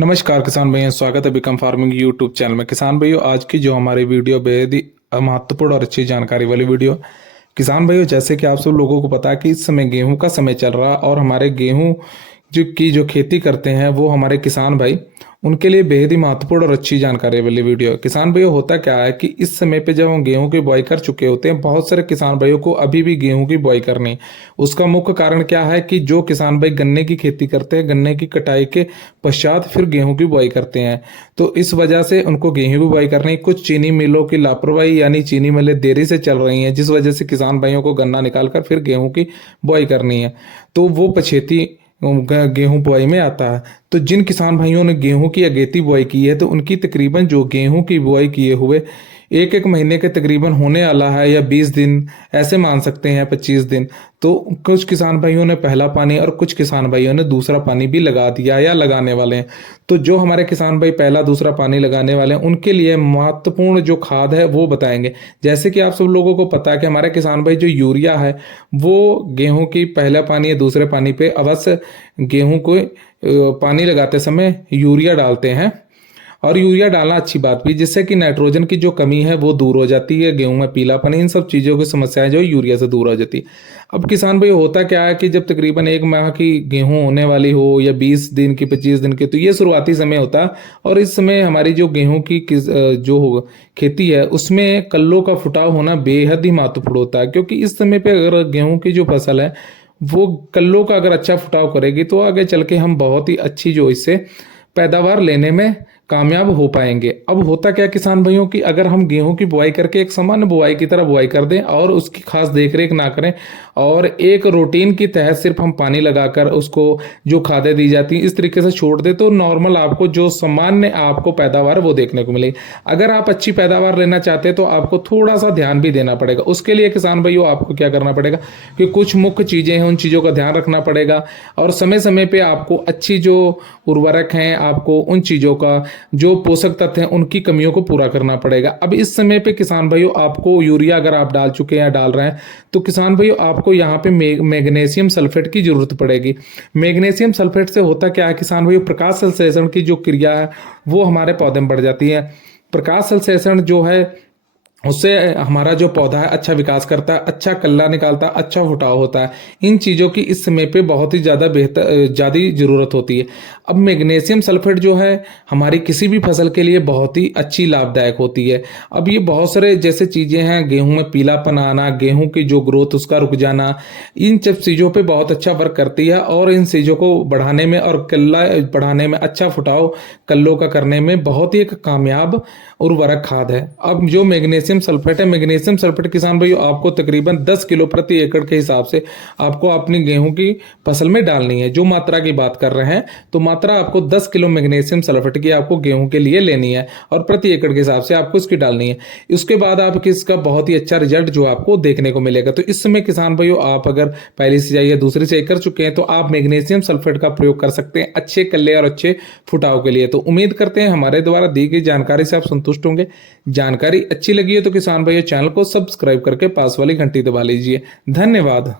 नमस्कार किसान भाइयों, स्वागत है बिकम फार्मिंग यूट्यूब चैनल में। किसान भाइयों, आज की जो हमारी वीडियो बेहद ही महत्वपूर्ण और अच्छी जानकारी वाली वीडियो। किसान भाइयों, जैसे कि आप सब लोगों को पता है कि इस समय गेहूं का समय चल रहा है और हमारे गेहूं जो खेती करते हैं वो हमारे किसान भाई, उनके लिए बेहद ही महत्वपूर्ण और अच्छी जानकारी वाली वीडियो है। किसान भाइयों, होता क्या है कि इस समय पे जब हम गेहूं की बुआई कर चुके होते हैं, बहुत सारे किसान भाइयों को अभी भी गेहूं की बुआई करनी। उसका मुख्य कारण क्या है कि जो किसान भाई गन्ने की खेती करते हैं, गन्ने की कटाई के पश्चात फिर गेहूं की बुआई करते हैं, तो इस वजह से उनको गेहूं की बुआई करनी। कुछ चीनी मिलों की लापरवाही यानी चीनी मिलें देरी से चल रही हैं, जिस वजह से किसान भाइयों को गन्ना निकालकर फिर गेहूं की बुआई करनी है, तो वो पछेती गेहूं बुआई में आता है। तो जिन किसान भाइयों ने गेहूं की अगेती बुआई की है, तो उनकी तकरीबन जो गेहूं की बुआई किए हुए एक एक महीने के तकरीबन होने वाला है, या 20 दिन ऐसे मान सकते हैं, 25 दिन। तो कुछ किसान भाइयों ने पहला पानी और कुछ किसान भाइयों ने दूसरा पानी भी लगा दिया या लगाने वाले हैं। तो जो हमारे किसान भाई पहला दूसरा पानी लगाने वाले हैं, उनके लिए महत्वपूर्ण जो खाद है वो बताएंगे। जैसे कि आप सब लोगों को पता है कि हमारे किसान भाई जो यूरिया है वो गेहूं की पहला पानी या दूसरे पानी पे अवश्य गेहूं को पानी लगाते समय यूरिया डालते हैं। और यूरिया डालना अच्छी बात भी, जिससे कि नाइट्रोजन की जो कमी है वो दूर हो जाती है, गेहूं में पीलापन, इन सब चीज़ों की समस्याएं जो यूरिया से दूर हो जाती है। अब किसान भाई, होता क्या है कि जब तकरीबन एक माह की गेहूं होने वाली हो या 20 दिन की, 25 दिन की, तो ये शुरुआती समय होता है। और इस समय हमारी जो गेहूं की जो खेती है उसमें कल्लों का फुटाव होना बेहद ही महत्वपूर्ण होता है, क्योंकि इस समय पे अगर गेहूं की जो फसल है वो कल्लों का अगर अच्छा फुटाव करेगी, तो आगे चल के हम बहुत ही अच्छी जो इससे पैदावार लेने में कामयाब हो पाएंगे। अब होता क्या किसान भाइयों कि अगर हम गेहूं की बुआई करके एक सामान्य बुआई की तरह बुआई कर दें और उसकी खास देखरेख ना करें, और एक रूटीन की तहत सिर्फ हम पानी लगाकर उसको जो खादें दी जाती हैं इस तरीके से छोड़ दें, तो नॉर्मल आपको जो सामान्य आपको पैदावार वो देखने को मिलेगी। अगर आप अच्छी पैदावार लेना चाहते हैं तो आपको थोड़ा सा ध्यान भी देना पड़ेगा। उसके लिए किसान भाइयों आपको क्या करना पड़ेगा कि कुछ मुख्य चीजें हैं, उन चीजों का ध्यान रखना पड़ेगा, और समय समय पे आपको अच्छी जो उर्वरक हैं, आपको उन चीजों का जो पोषक तत्व हैं उनकी कमियों को पूरा करना पड़ेगा। अब इस समय पे किसान भाइयों आपको यूरिया अगर आप डाल चुके हैं या डाल रहे हैं, तो किसान भाइयों आपको यहाँ पे मैग्नीशियम सल्फेट की जरूरत पड़ेगी। मैग्नीशियम सल्फेट से होता क्या है किसान भाइयों, प्रकाश संश्लेषण की जो क्रिया है वो हमारे पौधे में बढ़ जाती है। प्रकाश संश्लेषण जो है उससे हमारा जो पौधा है अच्छा विकास करता है, अच्छा कल्ला निकालता है, अच्छा फुटाव होता है। इन चीज़ों की इस समय पे बहुत ही ज़्यादा ज़्यादा जरूरत होती है। अब मैग्नीशियम सल्फेट जो है हमारी किसी भी फसल के लिए बहुत ही अच्छी लाभदायक होती है। अब ये बहुत सारे जैसे चीज़ें हैं, गेहूं में पीलापन आना, गेहूं की जो ग्रोथ उसका रुक जाना, इन सब चीज़ों पे बहुत अच्छा वर्क करती है, और इन चीज़ों को बढ़ाने में और कल्ला बढ़ाने में, अच्छा फुटाव कल्लों का करने में बहुत ही एक कामयाब उर्वरक खाद है। अब जो मैग्नीशियम सल्फेट है, मैग्नीशियम सल्फेट किसान भाइयों आपको तकरीबन 10 किलो प्रति एकड़ के हिसाब से आपको अपनी गेहूं की फसल में डालनी है। जो मात्रा की बात कर रहे हैं, तो मात्रा आपको 10 किलो मैग्नीशियम सल्फेट की आपको गेहूं के लिए लेनी है, और प्रति एकड़ के हिसाब से आपको इसकी डालनी है। उसके बाद आप इसका बहुत ही अच्छा रिजल्ट जो आपको देखने को मिलेगा। तो इस समय किसान भाइयों आप अगर पहली सिंचाई या दूसरी सिंचाई कर चुके हैं, तो आप मैग्नीशियम सल्फेट का प्रयोग कर सकते हैं अच्छे कल्ले और अच्छे फुटाव के लिए। तो उम्मीद करते हैं हमारे द्वारा दी गई जानकारी से आप संतुष्ट होंगे। जानकारी अच्छी लगी है तो किसान भाइयों चैनल को सब्सक्राइब करके पास वाली घंटी दबा लीजिए। धन्यवाद।